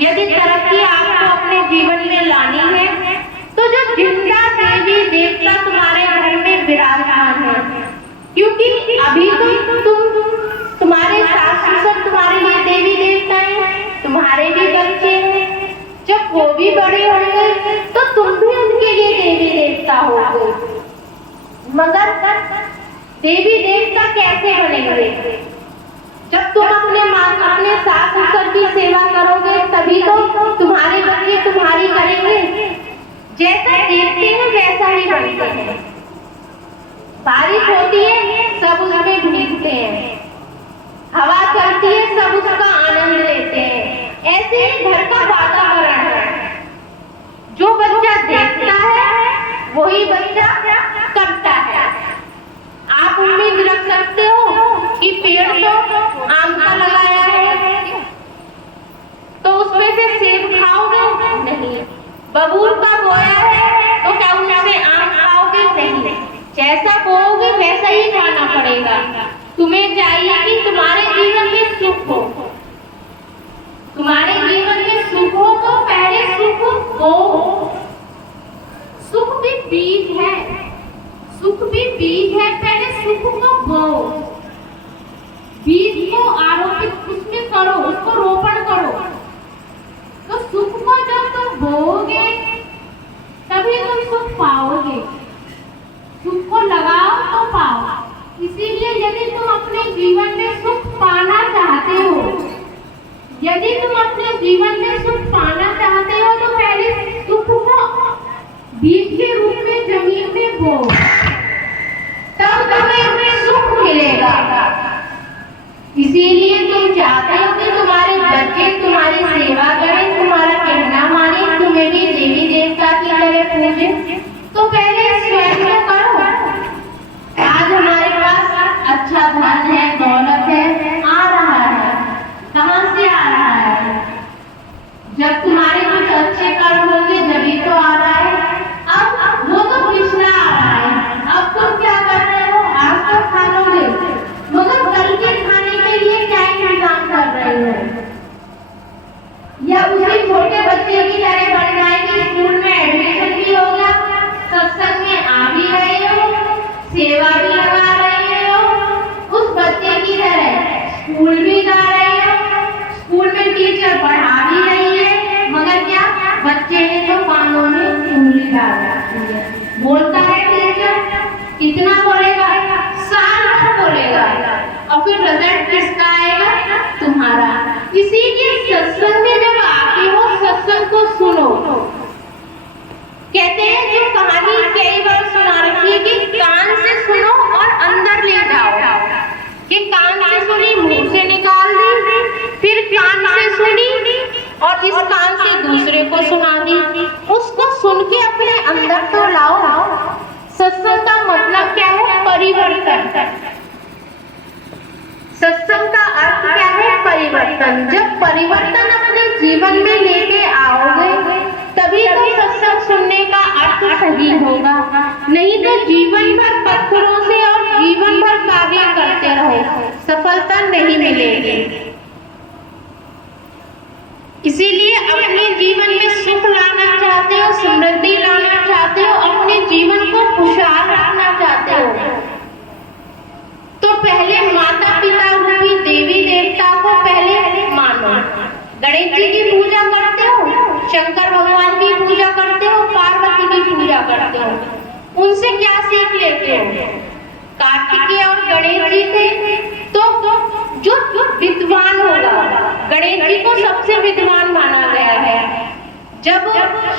यदि तरक्की आपको अपने जीवन में लानी है तो जो जिंदा देवी देवता तुम्हारे घर में विराजमान है, क्योंकि अभी तो तुम्हारे सास ससुर तुम्हारे लिए देवी देवता है, तुम्हारे भी बच्चे हैं। जब वो भी बड़े होंगे तो तुम भी उनके लिए देवी देवता होगे। मगर देवी देवता कैसे बनेंगे? जब तुम अपने सास ससुर की सेवा करोगे तभी तो तुम्हारे बच्चे तुम्हारी करेंगे। जैसा देखते हैं वैसा ही बनते हैं। बारिश होती है सब उसमें भीगते हैं, हवा चलती है सब उसका आनंद लेते हैं। ऐसे ही घर का वातावरण है, जो बच्चा देखता है वही बच्चा करता है। आप उम्मीद रख सकते हो कि पेड़ तो आम का लगाया है तो उसमें से सेब खाओगे? नहीं। बबूल का बोया है तो क्या उससे आम खाओगे? नहीं। जैसा बोओगे वैसा ही खाना पड़ेगा। तुम्हें चाहिए कि तुम्हारे जीवन में सुख हो, तुम्हारे जीवन में सुख हो तो पहले सुख हो। सुख भी बीज है, सुख भी बीज है, पहले सुख को बो, बीज को आरोपित उसमें करो, उसको रोपण करो। तो सुख को जब तुम बोओगे तभी तुम सुख पाओगे। सुख को लगाओ तो पाओ। इसीलिए यदि तुम अपने जीवन में सुख पाना चाहते हो, यदि तुम अपने जीवन में सुख पाना चाहते हो तो पहले सुख को बीज के रूप में जमीन में बो, तब तुम्हें सुख मिलेगा। इसीलिए तुम चाहते हो कि तुम्हारे बच्चे तुम्हारी सेवा करें, तुम्हारा कहना माने, तुम्हें भी देवी देवता की तरह पूजे, तो पहले स्वयं को करो। आज हमारे पास अच्छा धन है, दौलत है, आ रहा है। कहां से आ रहा है? जब तुम्हारे कुछ अच्छे कर्म होंगे जभी तो आ रहा है। अब वो तो पिछला आ रहा है। अब तुम क्या कर रहे हो? आज तो खा लोगे, मगर कल के खाने के लिए क्या इंतजाम कर रहे हो? या उसी छोटे बच्चे की तरह बन जाएगी, स्कूल में एडमिशन भी हो गया, सत्संग में आ भी रहे हो, सेवा भी लगा रहे हो, उस बच्चे की तरह स्कूल भी जा रहे हो, स्कूल में टीचर पढ़ा भी रही है, मगर क्या बच्चे ने तो कानों में उंगली डाल रखी है। बोलता है टीचर, कितना बोलेगा? साल भर बोलेगा, और फिर रिजल्ट किसका आएगा? तुम्हारा। इसीलिए सत्संग में जब आते हो सत्संग को सुनो। कहते हैं जो कहानी कई बार सुना रखी है कि कान से सुनो और अंदर ले जाओ। कि कान से सुनी मुंह से निकाल दी, फिर कान से सुनी और इस कान से दूसरे को सुना दी। उसको सुन के अपने अंदर तो लाओ। सत्संग का मतलब क्या है? परिवर्तन। सत्संग का अर्थ क्या है? परिवर्तन। जब परिवर्तन अपने जीवन में लेके आओगे तभी तो सत्संग सुनने का अर्थ सही होगा। नहीं तो जीवन भर पत्थरों से और जीवन भर कार्य करते रहो, सफलता नहीं मिलेगी। इसीलिए अपने जीवन में सुख लाना चाहते हो, समृद्धि लाना चाहते हो, अपने जीवन को खुशहाल रखना चाहते हो, तो पहले माता पिता रूपी देवी देवता को पहले मानो। गणेश जी की पूजा करते हो, शंकर भगवान की पूजा करते हो, पार्वती की पूजा करते हो, उनसे क्या सीख लेते हो? कार्तिकेय और गणेश जी थे तो जो विद्वान होगा, गणेश जी को सबसे विद्वान माना गया है। जब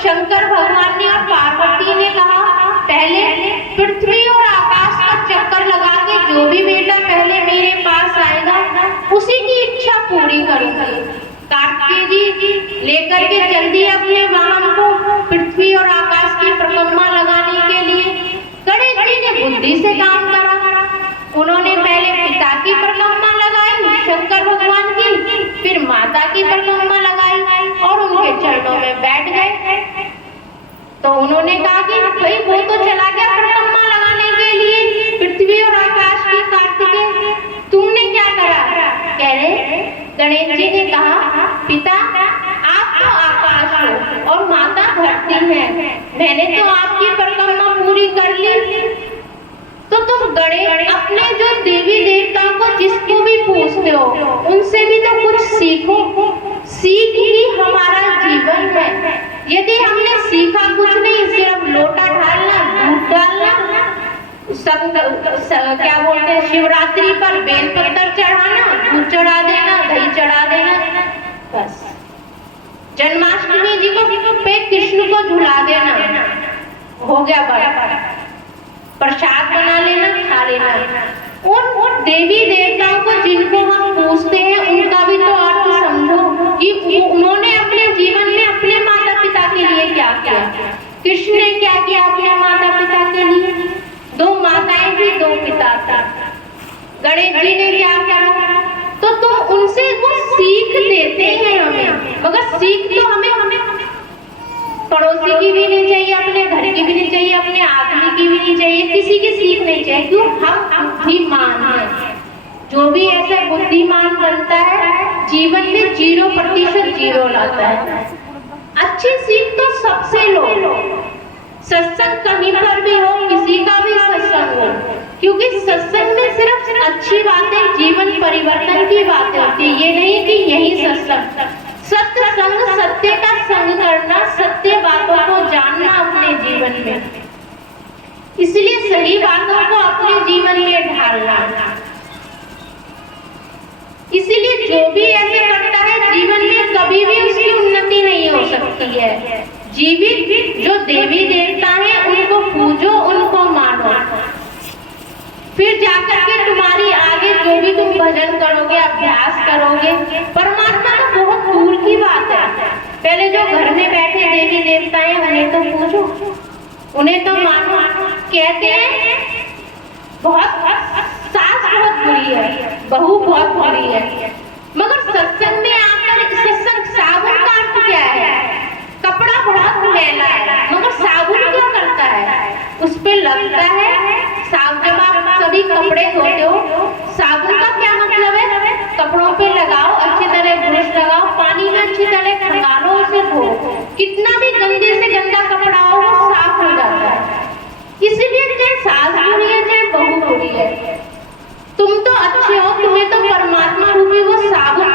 शंकर भगवान ने और पार्वती ने कहा पहले पृथ्वी और आकाश का चक्कर लगा के जो भी बेटा पहले मेरे पास आएगा उसी की इच्छा पूरी करूंगी। कार्तिकेय जी लेकर के जल्दी अपने वाहन को पृथ्वी और आकाश की परिक्रमा लगाने के लिए। गणेश जी ने बुद्धि से काम करा। उन्होंने पहले पिता की परिक्रमा लगाई, शंकर भगवान की, फिर माता की परिक्रमा लगाई और उनके चरणों में बैठ गए। तो उन्होंने कहा कि भाई वो तो चला गया परिक्रमा लगाने के लिए पृथ्वी और आकाश की, कार्तिकेय तुमने क्या करा? कह रहे गणेश जी ने कहा पिता आप भरती हैं, मैंने तो आपकी परिक्रमा पूरी कर ली। तो तुम गणेश अपने जो देवी देवताओं को जिसको भी पूछते हो उनसे भी तो कुछ सीखो। सीख ही हमारा जीवन है। यदि हमने सीखा कुछ नहीं, सिर्फ लोटा ढालना, दूध डालना, क्या बोलते हैं, शिवरात्रि पर बेलपत्र चढ़ाना, दूध चढ़ा देना, दही चढ़ा देना, बस। जन्माष्टमी जी को पे कृष्ण को झुला देना, हो गया बात। प्रसाद बना लेना, खा लेना। और देवी देवताओं को जिनको हम पूछते हैं उनका भी तो अर्थ समझो कि उन्होंने अपने जीवन में अपने माता पिता के लिए क्या किया। कृष्ण ने क्या किया अपने माता पिता के लिए? 2 माताएं थी, 2 पिता था। गणेश जी ने क्या करा? तो तुम उनसे वो सीख देते हैं हमें, मगर सीख तो हमें पड़ोसी की भी नहीं चाहिए, अपने घर की भी नहीं चाहिए, अपने आदमी की भी नहीं चाहिए, किसी की सीख नहीं चाहिए। क्यों? हम बुद्धिमान हैं। जो भी ऐसे बुद्धिमान बनता है जीवन में 0% जीरो लाता है। अच्छी सीख तो सबसे लो। सत्संग कहीं पर भी हो, किसी का भी सत्संग हो, क्योंकि सत्संग में सिर्फ अच्छी बातें, जीवन परिवर्तन की बातें होती है। ये नहीं कि यही सत्संग। सत्य संग, सत्य का संग करना, सत्य बातों को जानना अपने जीवन में, इसलिए सही बातों को अपने जीवन में ढालना। इसीलिए जो भी ऐसे करता है जीवन में कभी भी उसकी उन्नति नहीं हो सकती है। जीवित जो देवी देवता हैं उनको पूजो, उनको मानो, फिर जाकर के तुम्हारी आगे जो भी तुम भजन करोगे, अभ्यास करोगे, परमात्मा तो बहुत दूर की बात है। पहले जो घर में बैठे देवी देवता हैं उन्हें तो पूजो, उन्हें तो मानो। कहते हैं सास बहुत बुरी है, बहू बहुत बुरी है, मगर सत्संग में आकर सत्संग साबुन का अर्थ क्या है? कपड़ा बहुत मैला है, मगर साबुन क्या करता है? उस पे लगता है। जब आप सभी कपड़े धोते हो, साबुन का क्या मतलब है? कपड़ों पे लगाओ, अच्छी तरह ब्रश लगाओ, पानी में अच्छी तरह खंगालो, उसे धो। कितना भी गंदे से गंदा कपड़ा हो वो साफ हो जाता है। इसीलिए चाहे सास बुरी है, चाहे बहू बुरी है, तुम तो अच्छे हो, तुम्हें तो परमात्मा रूपी वो साबुन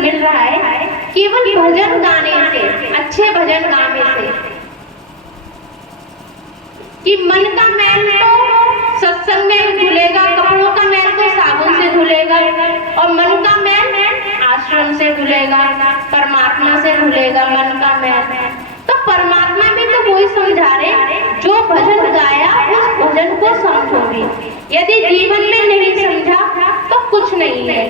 मिल रहा है केवल भजन गाने से, अच्छे भजन गाने से। कि मन का मैल तो सत्संग में धुलेगा, कपड़ों का मैल तो साबुन से धुलेगा, और मन का मैल आश्रम से धुलेगा, परमात्मा से धुलेगा मन का मैल। तो परमात्मा भी तो वही समझा रहे, जो भजन गाया उस भजन को समझो भी। यदि जीवन में नहीं समझा तो कुछ नहीं है।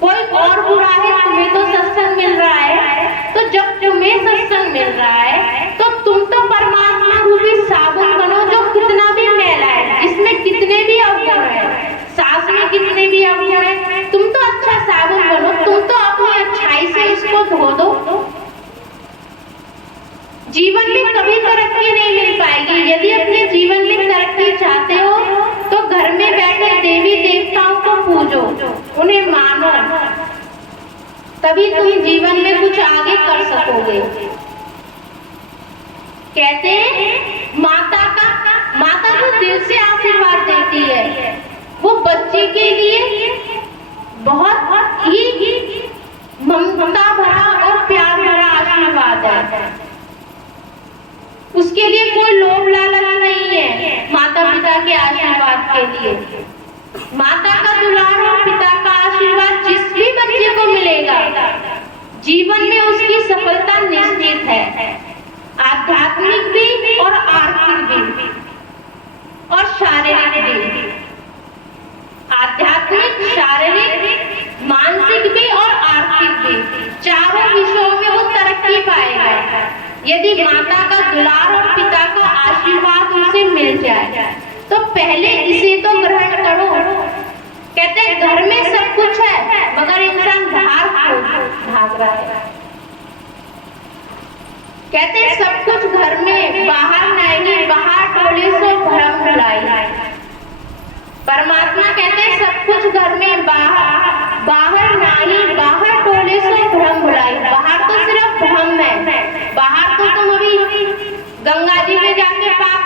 कोई और बुरा है, तुम्हें तो सत्संग मिल रहा है, तो जब तुम्हें सत्संग मिल रहा है तो तुम तो परमात्मा रूपी साबुन बनो, जो कितना भी मैला है, जिसमें कितने भी अवगुण है, सास में कितने भी अवगुण है, तुम तो अच्छा साबुन बनो। तुम तो अपनी अच्छाई से उसको धो दो। जीवन में कभी तरक्की नहीं मिल पाएगी। यदि अपने जीवन में तरक्की चाहते हो तो घर में बैठे देवी देवताओं को पूजो, उन्हें मानो, तभी तुम जीवन में कुछ आगे कर सकोगे। कहते हैं माता जो दिल से आशीर्वाद देती है वो बच्चे के लिए बहुत ही ममता भरा और प्यार भरा आशीर्वाद है। उसके लिए कोई लोभ लालच नहीं है। माता पिता के आशीर्वाद के लिए, माता का दुलार और पिता का आशीर्वाद जिस भी बच्चे को मिलेगा जीवन में उसकी सफलता निश्चित है। आध्यात्मिक भी और आर्थिक भी और शारीरिक भी। आध्यात्मिक, शारीरिक, मानसिक भी और आर्थिक भी, चारों विषयों में वो तरक्की पाएगा यदि माता का दुलार और पिता का आशीर्वाद उसे मिल जाए। तो पहले इसे तो ग्रहण करो। कहते हैं घर में सब कुछ है मगर इंसान बाहर भाग रहा है। कहते हैं सब कुछ घर में, बाहर नहीं, बाहर टोले से भ्रम फैलाई। परमात्मा कहते हैं सब कुछ घर में, बाहर नहीं, बाहर टोले से भ्रम भुलाई। बाहर तो सिर्फ भ्रम है, बाहर तो तुम अभी जाके पाप